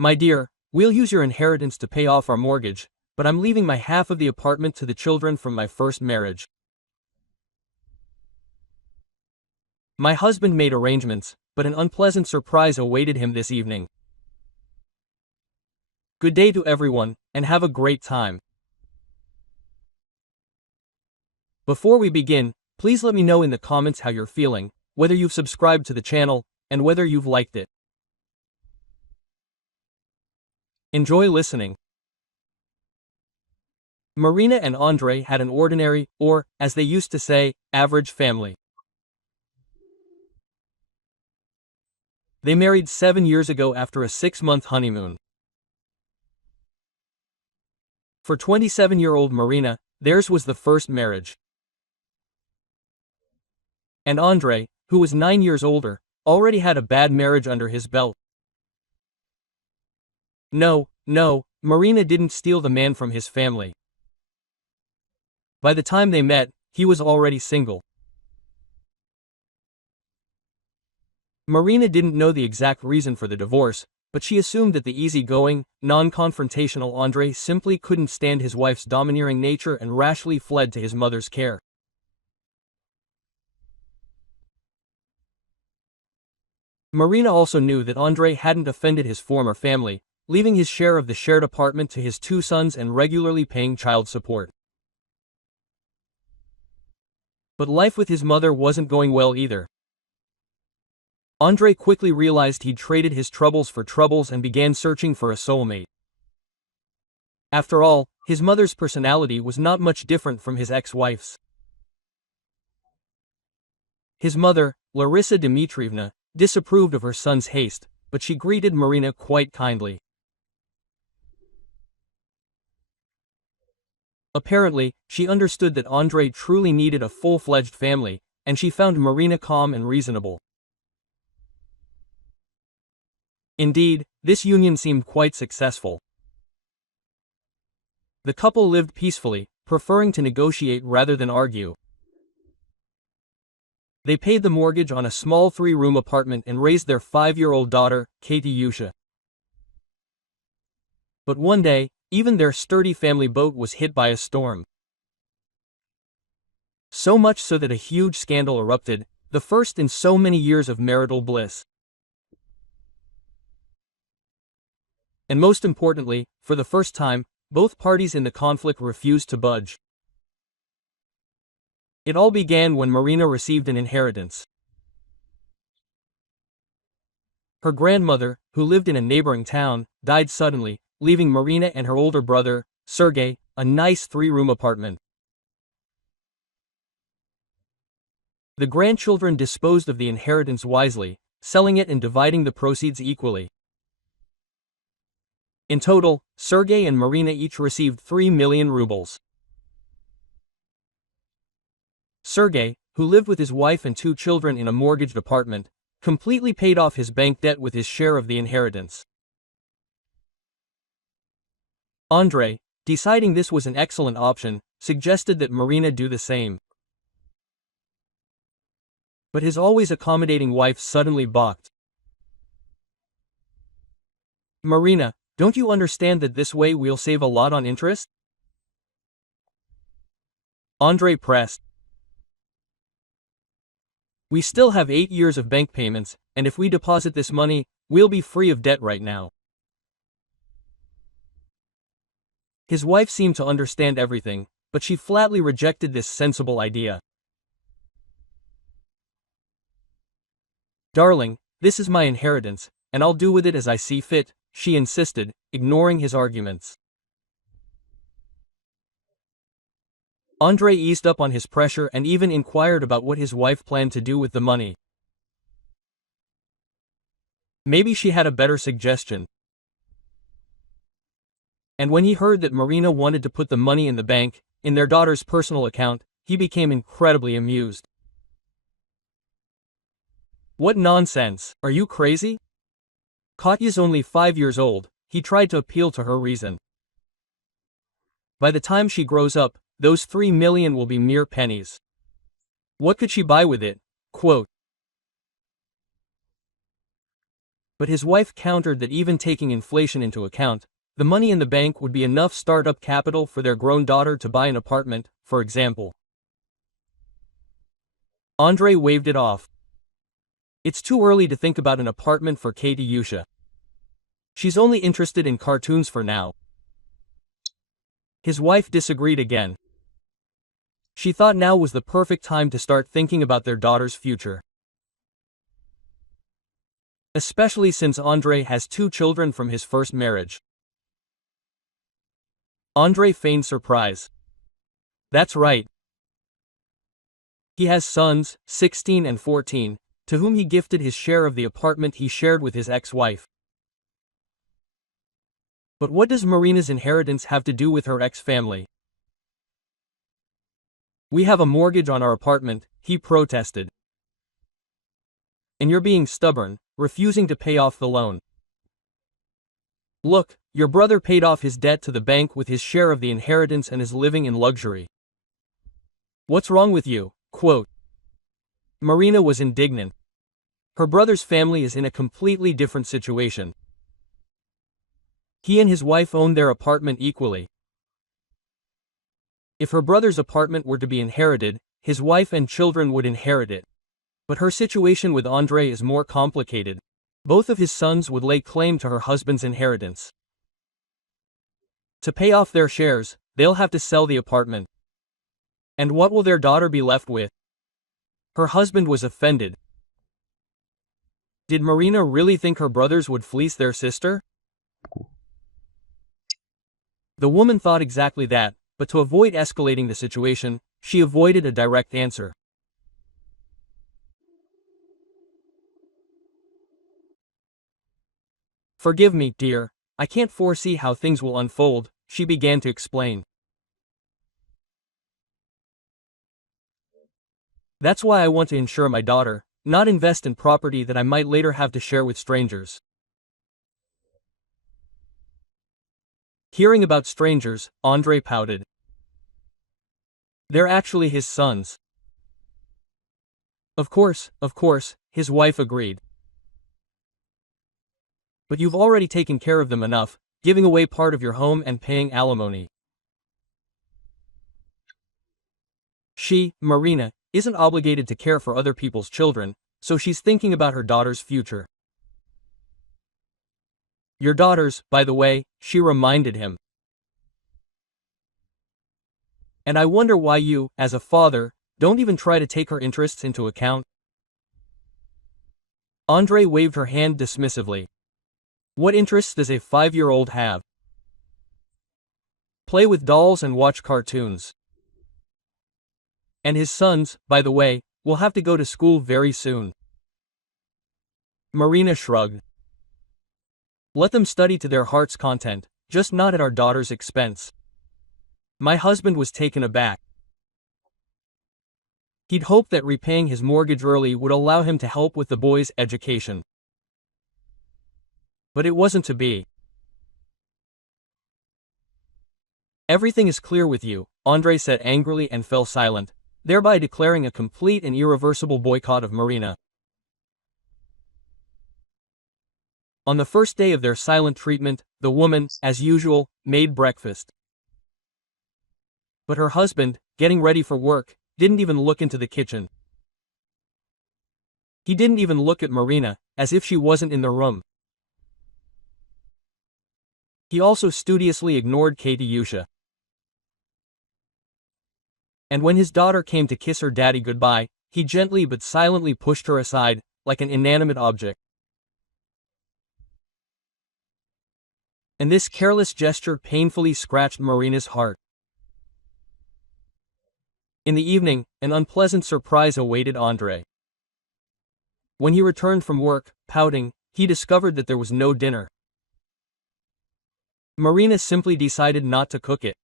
My dear, we'll use your inheritance to pay off our mortgage, but I'm leaving my half of the apartment to the children from my first marriage. My husband made arrangements, but an unpleasant surprise awaited him this evening. Good day to everyone, and have a great time. Before we begin, please let me know in the comments how you're feeling, whether you've subscribed to the channel, and whether you've liked it. Enjoy listening. Marina and Andre had an ordinary, or, as they used to say, average family. They married 7 years ago after a 6-month honeymoon. For 27-year-old Marina, theirs was the first marriage. And Andre, who was 9 years older, already had a bad marriage under his belt. No, Marina didn't steal the man from his family. By the time they met, he was already single. Marina didn't know the exact reason for the divorce, but she assumed that the easygoing, non-confrontational Andre simply couldn't stand his wife's domineering nature and rashly fled to his mother's care. Marina also knew that Andre hadn't offended his former family, leaving his share of the shared apartment to his 2 sons and regularly paying child support. But life with his mother wasn't going well either. Andre quickly realized he'd traded his troubles for troubles and began searching for a soulmate. After all, his mother's personality was not much different from his ex-wife's. His mother, Larissa Dmitrievna, disapproved of her son's haste, but she greeted Marina quite kindly. Apparently, she understood that Andre truly needed a full-fledged family, and she found Marina calm and reasonable. Indeed, this union seemed quite successful. The couple lived peacefully, preferring to negotiate rather than argue. They paid the mortgage on a small 3-room apartment and raised their 5-year-old daughter, Katyusha. But one day, even their sturdy family boat was hit by a storm. So much so that a huge scandal erupted, the first in so many years of marital bliss. And most importantly, for the first time, both parties in the conflict refused to budge. It all began when Marina received an inheritance. Her grandmother, who lived in a neighboring town, died suddenly, leaving Marina and her older brother, Sergei, a nice 3-room apartment. The grandchildren disposed of the inheritance wisely, selling it and dividing the proceeds equally. In total, Sergei and Marina each received 3 million rubles. Sergei, who lived with his wife and 2 children in a mortgaged apartment, completely paid off his bank debt with his share of the inheritance. Andre, deciding this was an excellent option, suggested that Marina do the same. But his always accommodating wife suddenly balked. Marina, don't you understand that this way we'll save a lot on interest? Andre pressed. We still have 8 years of bank payments, and if we deposit this money, we'll be free of debt right now. His wife seemed to understand everything, but she flatly rejected this sensible idea. Darling, this is my inheritance, and I'll do with it as I see fit, she insisted, ignoring his arguments. Andre eased up on his pressure and even inquired about what his wife planned to do with the money. Maybe she had a better suggestion. And when he heard that Marina wanted to put the money in the bank, in their daughter's personal account, he became incredibly amused. What nonsense, are you crazy? Katya's only 5 years old, he tried to appeal to her reason. By the time she grows up, those 3 million will be mere pennies. What could she buy with it? Quote. But his wife countered that even taking inflation into account, the money in the bank would be enough startup capital for their grown daughter to buy an apartment, for example. Andre waved it off. It's too early to think about an apartment for Katyusha. She's only interested in cartoons for now. His wife disagreed again. She thought now was the perfect time to start thinking about their daughter's future. Especially since Andre has 2 children from his first marriage. Andre feigned surprise. That's right. He has sons, 16 and 14, to whom he gifted his share of the apartment he shared with his ex-wife. But what does Marina's inheritance have to do with her ex-family? We have a mortgage on our apartment, he protested. And you're being stubborn, refusing to pay off the loan. Look, your brother paid off his debt to the bank with his share of the inheritance and is living in luxury. What's wrong with you? Quote. Marina was indignant. Her brother's family is in a completely different situation. He and his wife own their apartment equally. If her brother's apartment were to be inherited, his wife and children would inherit it. But her situation with Andre is more complicated. Both of his sons would lay claim to her husband's inheritance. To pay off their shares, they'll have to sell the apartment. And what will their daughter be left with? Her husband was offended. Did Marina really think her brothers would fleece their sister? The woman thought exactly that, but to avoid escalating the situation, she avoided a direct answer. Forgive me, dear, I can't foresee how things will unfold, she began to explain. That's why I want to insure my daughter, not invest in property that I might later have to share with strangers. Hearing about strangers, Andre pouted. They're actually his sons. Of course, his wife agreed. But you've already taken care of them enough, giving away part of your home and paying alimony. She, Marina, isn't obligated to care for other people's children, so she's thinking about her daughter's future. Your daughters, by the way, she reminded him. And I wonder why you, as a father, don't even try to take her interests into account. Andre waved her hand dismissively. What interests does a 5-year-old have? Play with dolls and watch cartoons. And his sons, by the way, will have to go to school very soon. Marina shrugged. Let them study to their heart's content, just not at our daughter's expense. My husband was taken aback. He'd hoped that repaying his mortgage early would allow him to help with the boys' education. But it wasn't to be. Everything is clear with you, Andre said angrily and fell silent, thereby declaring a complete and irreversible boycott of Marina. On the first day of their silent treatment, the woman, as usual, made breakfast. But her husband, getting ready for work, didn't even look into the kitchen. He didn't even look at Marina, as if she wasn't in the room. He also studiously ignored Katyusha. And when his daughter came to kiss her daddy goodbye, he gently but silently pushed her aside, like an inanimate object. And this careless gesture painfully scratched Marina's heart. In the evening, an unpleasant surprise awaited Andre. When he returned from work, pouting, he discovered that there was no dinner. Marina simply decided not to cook it.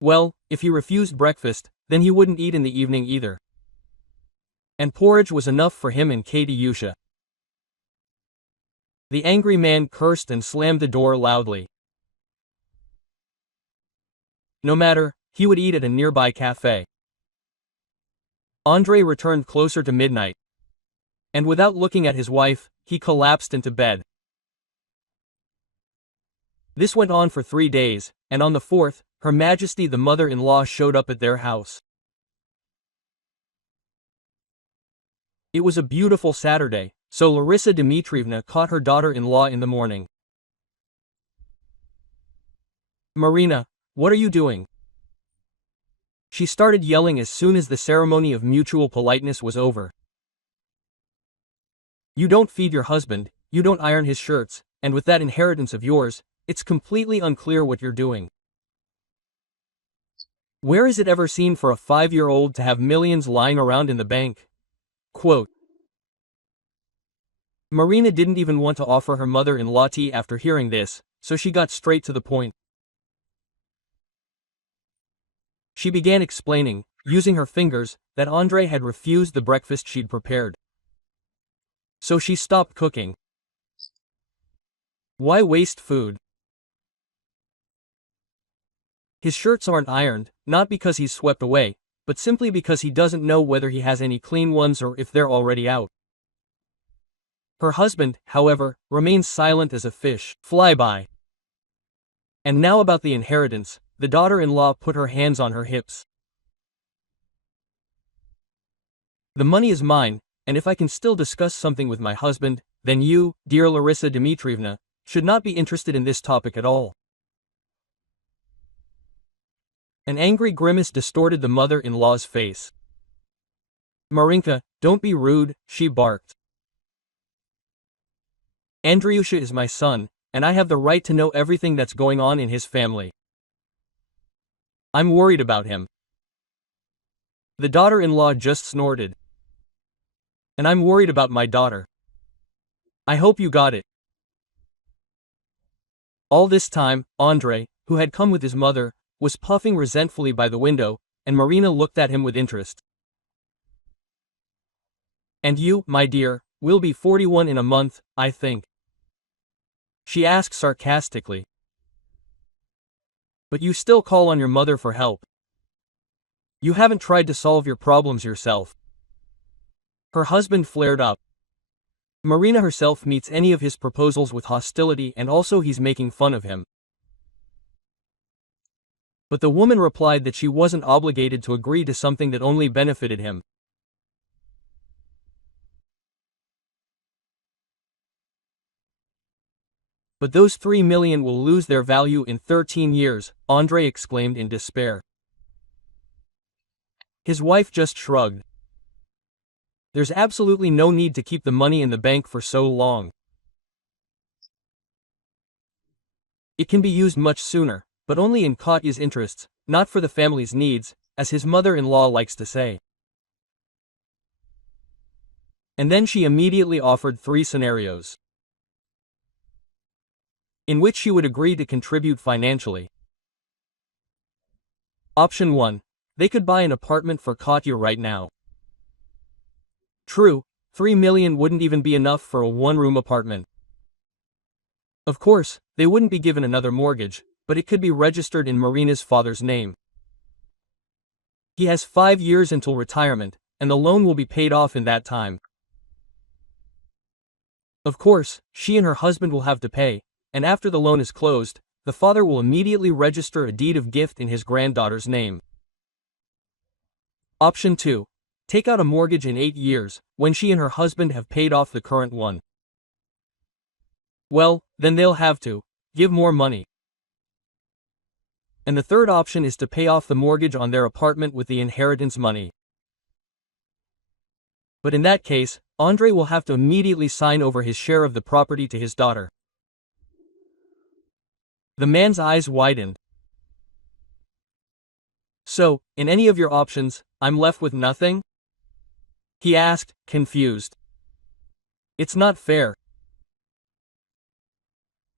Well, if he refused breakfast, then he wouldn't eat in the evening either. And porridge was enough for him and Katyusha. The angry man cursed and slammed the door loudly. No matter, he would eat at a nearby cafe. Andre returned closer to midnight. And without looking at his wife, he collapsed into bed. This went on for 3 days, and on the 4th, Her Majesty the mother-in-law showed up at their house. It was a beautiful Saturday, so Larissa Dmitrievna caught her daughter-in-law in the morning. "Marina, what are you doing?" She started yelling as soon as the ceremony of mutual politeness was over. "You don't feed your husband, you don't iron his shirts, and with that inheritance of yours, it's completely unclear what you're doing. Where is it ever seen for a 5-year-old to have millions lying around in the bank?" Quote. Marina didn't even want to offer her mother-in-law tea after hearing this, so she got straight to the point. She began explaining, using her fingers, that Andrei had refused the breakfast she'd prepared. So she stopped cooking. Why waste food? His shirts aren't ironed, not because he's swept away, but simply because he doesn't know whether he has any clean ones or if they're already out. Her husband, however, remains silent as a fish flyby. And now about the inheritance, the daughter-in-law put her hands on her hips. "The money is mine, and if I can still discuss something with my husband, then you, dear Larissa Dmitrievna, should not be interested in this topic at all." An angry grimace distorted the mother-in-law's face. "Marinka, don't be rude," she barked. "Intriguющие is my son, and I have the right to know everything that's going on in his family. I'm worried about him." The daughter-in-law just snorted. "And I'm worried about my daughter. I hope you got it." All this time, Andrei, who had come with his mother, was puffing resentfully by the window, and Marina looked at him with interest. "And you, my dear, will be 41 in a month, I think?" she asked sarcastically. "But you still call on your mother for help. You haven't tried to solve your problems yourself." Her husband flared up. Marina herself meets any of his proposals with hostility, and also he's making fun of him. But the woman replied that she wasn't obligated to agree to something that only benefited him. "But those 3 million will lose their value in 13 years, Andrei exclaimed in despair. His wife just shrugged. "There's absolutely no need to keep the money in the bank for so long. It can be used much sooner, but only in Katya's interests, not for the family's needs, as his mother-in-law likes to say." And then she immediately offered 3 scenarios in which she would agree to contribute financially. Option 1. They could buy an apartment for Katya right now. True, 3 million wouldn't even be enough for a 1-room apartment. Of course, they wouldn't be given another mortgage, but it could be registered in Marina's father's name. He has 5 years until retirement, and the loan will be paid off in that time. Of course, she and her husband will have to pay, and after the loan is closed, the father will immediately register a deed of gift in his granddaughter's name. Option 2. Take out a mortgage in 8 years, when she and her husband have paid off the current one. Well, then they'll have to give more money. And the third option is to pay off the mortgage on their apartment with the inheritance money. But in that case, Andrei will have to immediately sign over his share of the property to his daughter. The man's eyes widened. "So, in any of your options, I'm left with nothing?" he asked, confused. "It's not fair.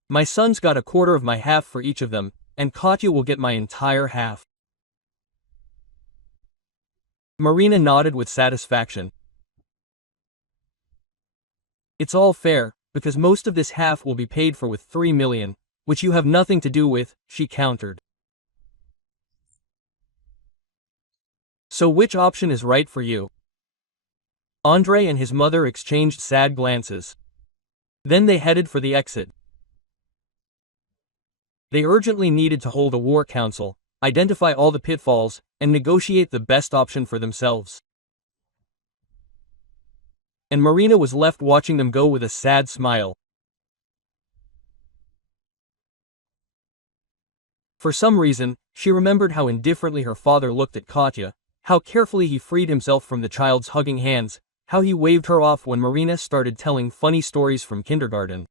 My son's got a quarter of my half for each of them, and Katya will get my entire half." Marina nodded with satisfaction. "It's all fair, because most of this half will be paid for with 3 million, which you have nothing to do with," she countered. "So which option is right for you?" Andrei and his mother exchanged sad glances. Then they headed for the exit. They urgently needed to hold a war council, identify all the pitfalls, and negotiate the best option for themselves. And Marina was left watching them go with a sad smile. For some reason, she remembered how indifferently her father looked at Katya, how carefully he freed himself from the child's hugging hands, how he waved her off when Marina started telling funny stories from kindergarten.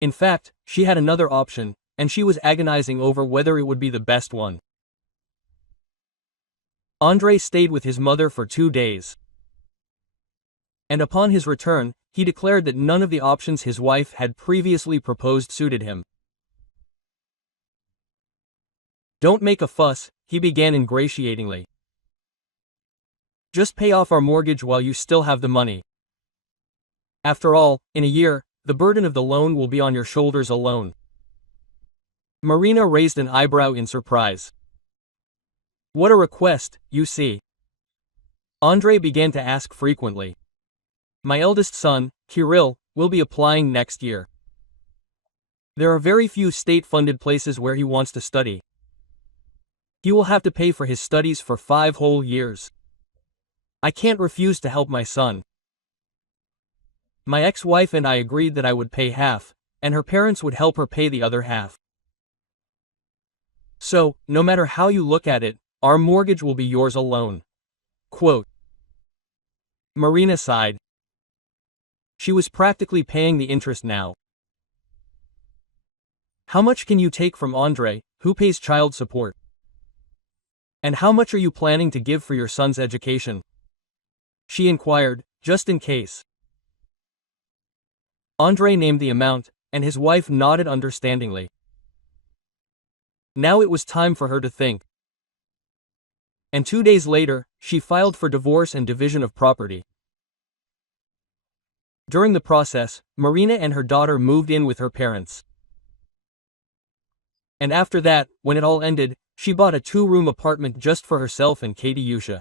In fact, she had another option, and she was agonizing over whether it would be the best one. Andrei stayed with his mother for 2 days. And upon his return, he declared that none of the options his wife had previously proposed suited him. "Don't make a fuss," he began ingratiatingly. "Just pay off our mortgage while you still have the money. After all, in a year, the burden of the loan will be on your shoulders alone." Marina raised an eyebrow in surprise. "What a request, you see." Andrei began to ask frequently. "My eldest son, Kirill, will be applying next year. There are very few state-funded places where he wants to study. He will have to pay for his studies for 5 whole years. I can't refuse to help my son. My ex-wife and I agreed that I would pay half, and her parents would help her pay the other half. So, no matter how you look at it, our mortgage will be yours alone." Quote. Marina sighed. She was practically paying the interest now. "How much can you take from Andrei, who pays child support? And how much are you planning to give for your son's education?" she inquired, just in case. Andrei named the amount, and his wife nodded understandingly. Now it was time for her to think. And 2 days later, she filed for divorce and division of property. During the process, Marina and her daughter moved in with her parents. And after that, when it all ended, she bought a 2-room apartment just for herself and Katyusha.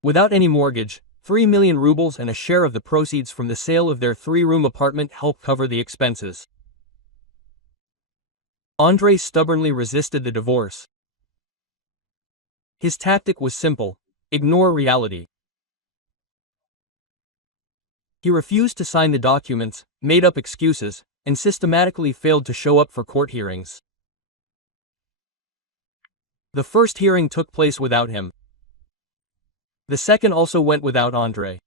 Without any mortgage, 3 million rubles and a share of the proceeds from the sale of their 3-room apartment helped cover the expenses. Andrei stubbornly resisted the divorce. His tactic was simple: ignore reality. He refused to sign the documents, made up excuses, and systematically failed to show up for court hearings. The first hearing took place without him. The second also went without Andrei.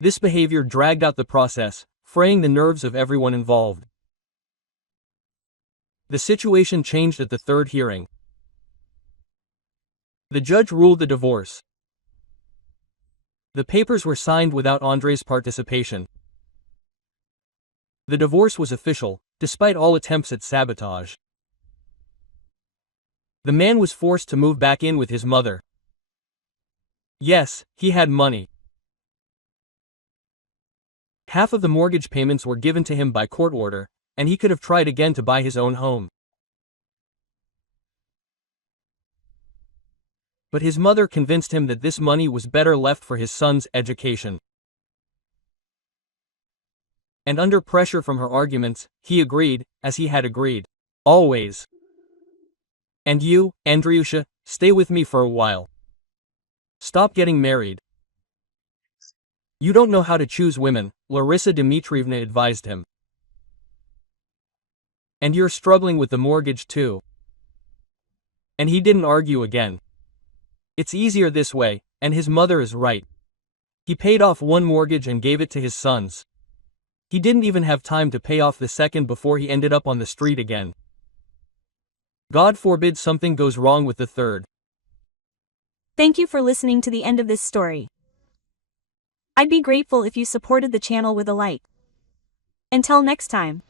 This behavior dragged out the process, fraying the nerves of everyone involved. The situation changed at the third hearing. The judge ruled the divorce. The papers were signed without Andrei's participation. The divorce was official, despite all attempts at sabotage. The man was forced to move back in with his mother. Yes, he had money. Half of the mortgage payments were given to him by court order, and he could have tried again to buy his own home. But his mother convinced him that this money was better left for his son's education. And under pressure from her arguments, he agreed, as he had agreed. Always. "And you, Andriusha, stay with me for a while. Stop getting married. You don't know how to choose women," Larissa Dmitrievna advised him. "And you're struggling with the mortgage too." And he didn't argue again. It's easier this way, and his mother is right. He paid off one mortgage and gave it to his sons. He didn't even have time to pay off the second before he ended up on the street again. God forbid something goes wrong with the third. Thank you for listening to the end of this story. I'd be grateful if you supported the channel with a like. Until next time.